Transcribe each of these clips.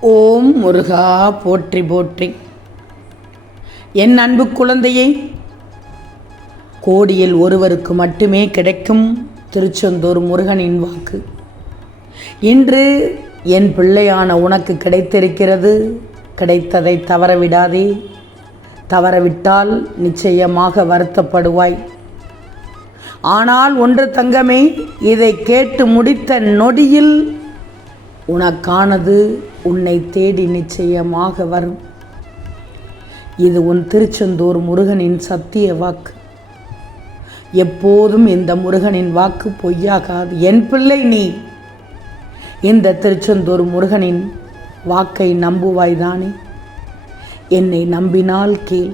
ஓம் முருகா போற்றி போற்றி. என் அன்பு குழந்தையே கோடியில் ஒருவருக்கு மட்டுமே கிடைக்கும் திருச்செந்தூர் முருகனின் வாக்கு. இன்று என் பிள்ளையான உனக்கு கிடைத்திருக்கிறது கிடைத்ததை தவறவிடாதே. தவறவிட்டால் நிச்சயமாக வருத்தப்படுவாய். ஆனால் ஒன்று தங்கமே இதை கேட்டு முடித்த நொடியில் உனக்கானது உன்னை தேடி நிச்சயமாக வரும் இது உன் திருச்செந்தூர் முருகனின் சத்திய வாக்கு. எப்போதும் இந்த முருகனின் வாக்கு பொய்யாகாது. என் பிள்ளை நீ. இந்த திருச்செந்தூர் முருகனின் வாக்கை நம்புவாய்தானே? என்னை நம்பினால் கேள்.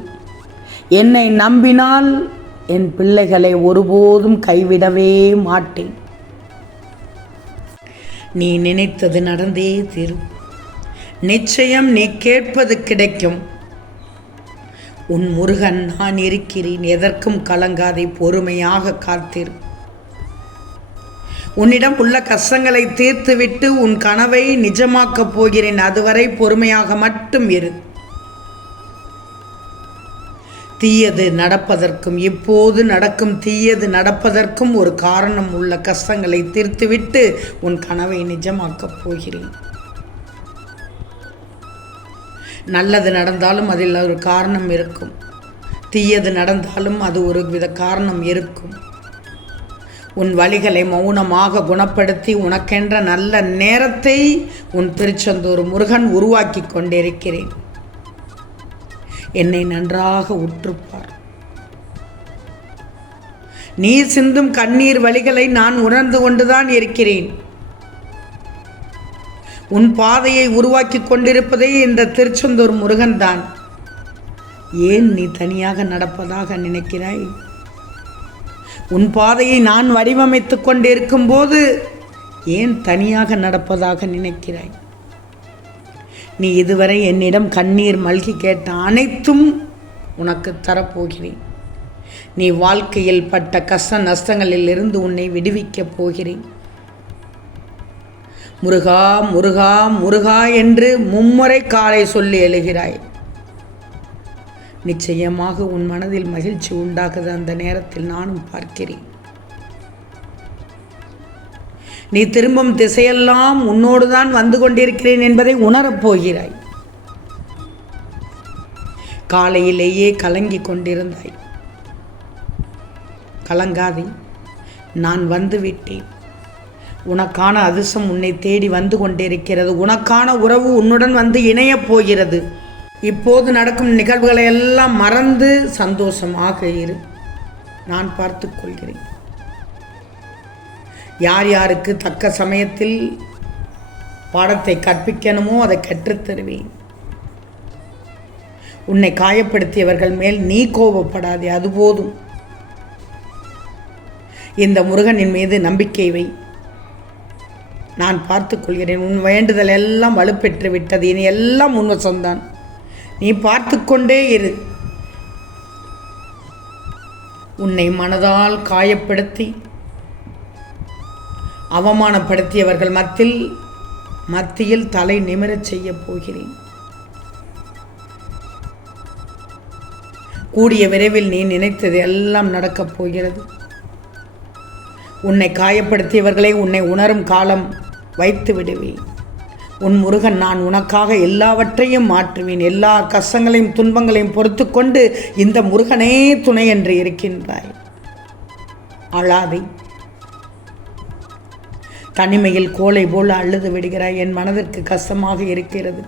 என்னை நம்பினால் என் பிள்ளைகளை ஒருபோதும் கைவிடவே மாட்டேன். நீ நினைத்தது நடந்தே தீரும். நிச்சயம் நீ கேட்பது கிடைக்கும். உன் முருகன் நான் இருக்கிறேன். எதற்கும் கலங்காதே பொறுமையாக காத்திரு. உன்னிடம் உள்ள கஷ்டங்களை தீர்த்துவிட்டு உன் கனவை நிஜமாக்கப் போகிறேன். அதுவரை பொறுமையாக மட்டும் இரு. தீயது நடப்பதற்கும் இப்போது நடக்கும் தீயது நடப்பதற்கும் ஒரு காரணம் உள்ள கஷ்டங்களை தீர்த்துவிட்டு உன் கனவை நிஜமாக்கப் போகிறேன். நல்லது நடந்தாலும் அதில் ஒரு காரணம் இருக்கும். தீயது நடந்தாலும் அது ஒரு வித காரணம் இருக்கும். உன் வழிகளை மௌனமாக குணப்படுத்தி உனக்கென்ற நல்ல நேரத்தை உன் திருச்செந்தூர் முருகன் உருவாக்கி கொண்டிருக்கிறேன். என்னை நன்றாக உற்றுப்பார். நீ சிந்தும் கண்ணீர் வழிகளை நான் உணர்ந்து கொண்டுதான் இருக்கிறேன். உன் பாதையை உருவாக்கி கொண்டிருப்பதே இந்த திருச்செந்தூர் முருகன் தான் ஏன் நீ தனியாக நடப்பதாக நினைக்கிறாய்? உன் பாதையை நான் வடிவமைத்துக் கொண்டிருக்கும் போது ஏன் தனியாக நடப்பதாக நினைக்கிறாய்? நீ இதுவரை என்னிடம் கண்ணீர் மல்கி கேட்ட அனைத்தும் உனக்கு தரப்போகிறேன். நீ வாழ்க்கையில் பட்ட கஷ்ட நஷ்டங்களில் இருந்து உன்னை விடுவிக்கப் போகிறேன். முருகா முருகா முருகா என்று மும்முறை காலை சொல்லி எழுகிறாய். நிச்சயமாக உன் மனதில் மகிழ்ச்சி உண்டாகுது. அந்த நேரத்தில் நானும் பார்க்கிறேன். நீ திரும்பும் திசையெல்லாம் உன்னோடு தான் வந்து கொண்டிருக்கிறேன் என்பதை உணரப் போகிறாய். காலையிலேயே கலங்கி கொண்டிருந்தாய். கலங்காதே நான் வந்து விட்டேன். உனக்கான அதிர்ஷ்டம் உன்னை தேடி வந்து கொண்டிருக்கிறது. உனக்கான உறவு உன்னுடன் வந்து இணையப் போகிறது. இப்போது நடக்கும் நிகழ்வுகளை எல்லாம் மறந்து சந்தோஷமாக இரு. நான் பார்த்து கொள்கிறேன். யார் யாருக்கு தக்க சமயத்தில் பாடத்தை கற்பிக்கணுமோ அதை கற்றுத் தருவேன். உன்னை காயப்படுத்தியவர்கள் மேல் நீ கோபப்படாதே அது போதும். இந்த முருகனின் மீது நம்பிக்கை வை. நான் பார்த்துக்கொள்கிறேன் உன் வேண்டுதல் எல்லாம் வலுப்பெற்று விட்டது இனி எல்லாம் உன் வசம்தான் நீ பார்த்து கொண்டே இரு. உன்னை மனதால் காயப்படுத்தி அவமானப்படுத்தியவர்கள் மத்தியில் மத்தியில் தலை நிமிரச் செய்ய போகிறேன். கூடிய விரைவில் நீ நினைத்தது எல்லாம் நடக்கப் போகிறது. உன்னை காயப்படுத்தியவர்களை உன்னை உணரும் காலம் வைத்து விடுவேன். உன் முருகன் நான் உனக்காக எல்லாவற்றையும் மாற்றுவேன். எல்லா கஷ்டங்களையும் துன்பங்களையும் பொறுத்து கொண்டு இந்த முருகனே துணை என்று இருக்கின்றாய். அழாதே. தனிமையில் கோலை போல் அழுது விடுகிறாய். என் மனதிற்கு கஷ்டமாக இருக்கிறது.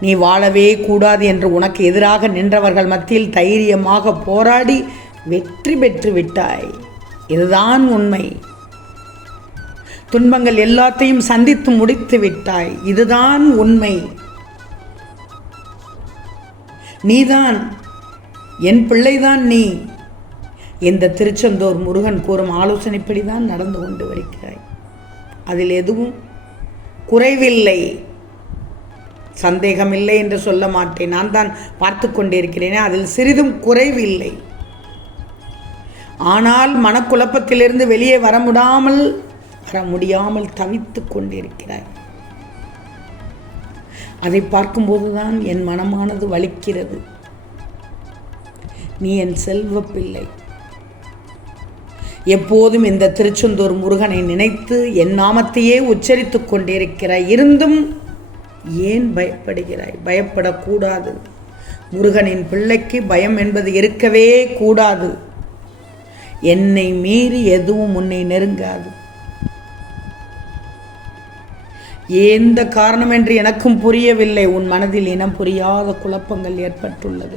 நீ வாழவே கூடாது என்று உனக்கு எதிராக நின்றவர்கள் மத்தியில் தைரியமாக போராடி வெற்றி பெற்று விட்டாய். இதுதான் உண்மை. துன்பங்கள் எல்லாத்தையும் சந்தித்து முடித்து விட்டாய். இதுதான் உண்மை. நீதான் என் பிள்ளைதான் நீ. இந்த திருச்செந்தூர் முருகன் கூறும் ஆலோசனைப்படி தான் நடந்து கொண்டு வருகிறாய். அதில் எதுவும் குறைவில்லை. சந்தேகமில்லை என்று சொல்ல மாட்டேன். நான் தான் பார்த்து கொண்டிருக்கிறேனே அதில் சிறிதும் குறைவில்லை. ஆனால் மனக்குழப்பத்திலிருந்து வெளியே வர முடாமல் வர முடியாமல் தவித்து கொண்டிருக்கிறாய். அதை பார்க்கும்போதுதான் என் மனமானது வலிக்கிறது. நீ என் செல்வ பிள்ளை எப்போதும் இந்த திருச்செந்தூர் முருகனை நினைத்து என் நாமத்தையே உச்சரித்து கொண்டிருக்கிறாய் இருந்தும் ஏன் பயப்படுகிறாய்? பயப்படக்கூடாது. முருகனின் பிள்ளைக்கு பயம் என்பது இருக்கவே கூடாது. என்னை மீறி எதுவும் உன்னை நெருங்காது. எந்த காரணம் என்று எனக்கும் புரியவில்லை. உன் மனதில் இனம் புரியாத குழப்பங்கள் ஏற்பட்டுள்ளது.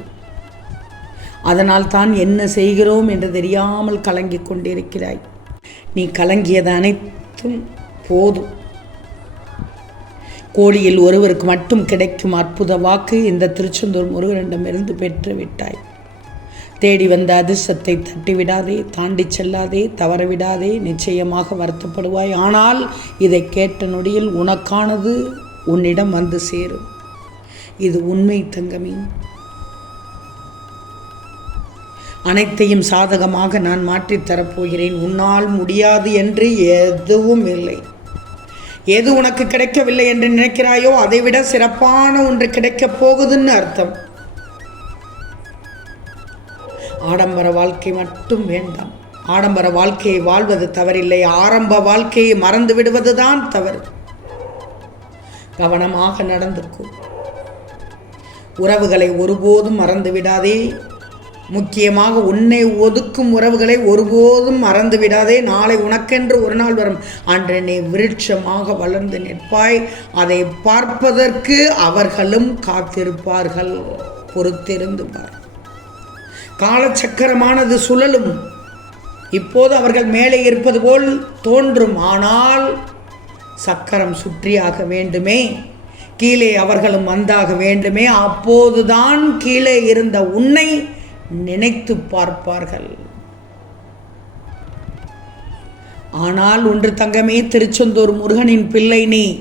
அதனால் தான் என்ன செய்கிறோம் என்று தெரியாமல் கலங்கிக் கொண்டிருக்கிறாய். நீ கலங்கியது அனைத்தும் போதும். கோடியில் ஒருவருக்கு மட்டும் கிடைக்கும் அற்புத வாக்கு இந்த திருச்செந்தூர் முருகனிடமிருந்து பெற்று விட்டாய். தேடி வந்த அதிர்ஷ்டத்தை தட்டிவிடாதே தாண்டி செல்லாதே தவறவிடாதே நிச்சயமாக வருத்தப்படுவாய். ஆனால் இதை கேட்ட நொடியில் உனக்கானது உன்னிடம் வந்து சேரும். இது உண்மை தங்கமி. அனைத்தையும் சாதகமாக நான் மாற்றித் தரப்போகிறேன். உன்னால் முடியாது என்று எதுவும் இல்லை. எது உனக்கு கிடைக்கவில்லை என்று நினைக்கிறாயோ அதைவிட சிறப்பான ஒன்று கிடைக்கப் போகுதுன்னு அர்த்தம். ஆடம்பர வாழ்க்கை மட்டும் வேண்டாம். ஆடம்பர வாழ்க்கையை வாழ்வது தவறில்லை. ஆரம்ப வாழ்க்கையை மறந்து விடுவதுதான் தவறு. கவனமாக நடந்துக்கும் உறவுகளை ஒருபோதும் மறந்து விடாதே. முக்கியமாக உன்னை ஒதுக்கும் உறவுகளை ஒருபோதும் மறந்து விடாதே. நாளை உனக்கென்று ஒரு நாள் வரும். அன்று நீ விருட்சமாக வளர்ந்து நிற்பாய். அதை பார்ப்பதற்கு அவர்களும் காத்திருப்பார்கள். பொறுத்திருந்து பார். காலச்சக்கரமானது சுழலும். இப்போது அவர்கள் மேலே இருப்பது போல் தோன்றும். ஆனால் சக்கரம் சுற்றியாக வேண்டுமே. கீழே அவர்களும் வந்தாக வேண்டுமே. அப்போதுதான் கீழே இருந்த உன்னை நினைத்து பார்ப்பார்கள். ஆனால் ஒன்று தங்கமே திருச்செந்தூர் முருகனின் பிள்ளை நீ.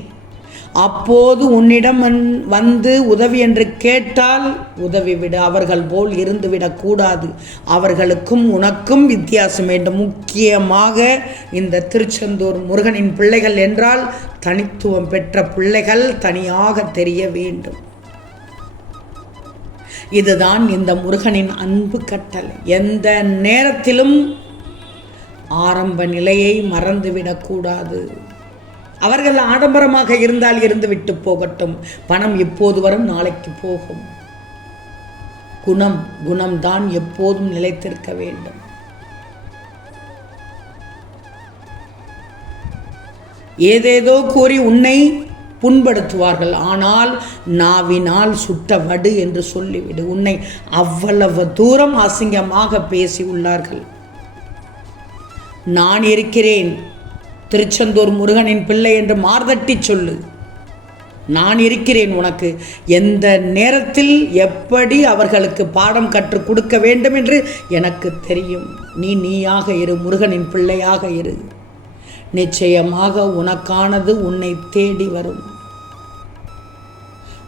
அப்போது உன்னிடம் வந்- வந்து உதவி என்று கேட்டால் உதவி விடு அவர்கள் போல் இருந்துவிடக்கூடாது அவர்களுக்கும் உனக்கும் வித்தியாசம் வேண்டும். முக்கியமாக இந்த திருச்செந்தூர் முருகனின் பிள்ளைகள் என்றால் தனித்துவம் பெற்ற பிள்ளைகள் தனியாக தெரிய வேண்டும். இதுதான் இந்த முருகனின் அன்பு கட்டல் எந்த நேரத்திலும் ஆரம்ப நிலையை மறந்துவிடக்கூடாது அவர்கள் ஆடம்பரமாக இருந்தால் இருந்து விட்டு போகட்டும். பணம் இப்போது வரும்? நாளைக்கு போகும். குணம் குணம்தான் எப்போதும் நிலைத்திருக்க வேண்டும். ஏதேதோ கூறி உன்னை புண்படுத்துவார்கள். ஆனால் நாவினால் சுட்ட வடு என்று சொல்லிவிடு. உன்னை அவ்வளவு தூரம் அசிங்கமாக பேசி உள்ளார்கள். நான் இருக்கிறேன். திருச்செந்தூர் முருகனின் பிள்ளை என்று மார்தட்டி சொல்லு. நான் இருக்கிறேன் உனக்கு. எந்த நேரத்தில் எப்படி அவர்களுக்கு பாடம் கற்றுக் கொடுக்க வேண்டும் என்று எனக்கு தெரியும். நீ நீயாக இரு முருகனின் பிள்ளையாக இரு. நிச்சயமாக உனக்கானது உன்னை தேடி வரும்.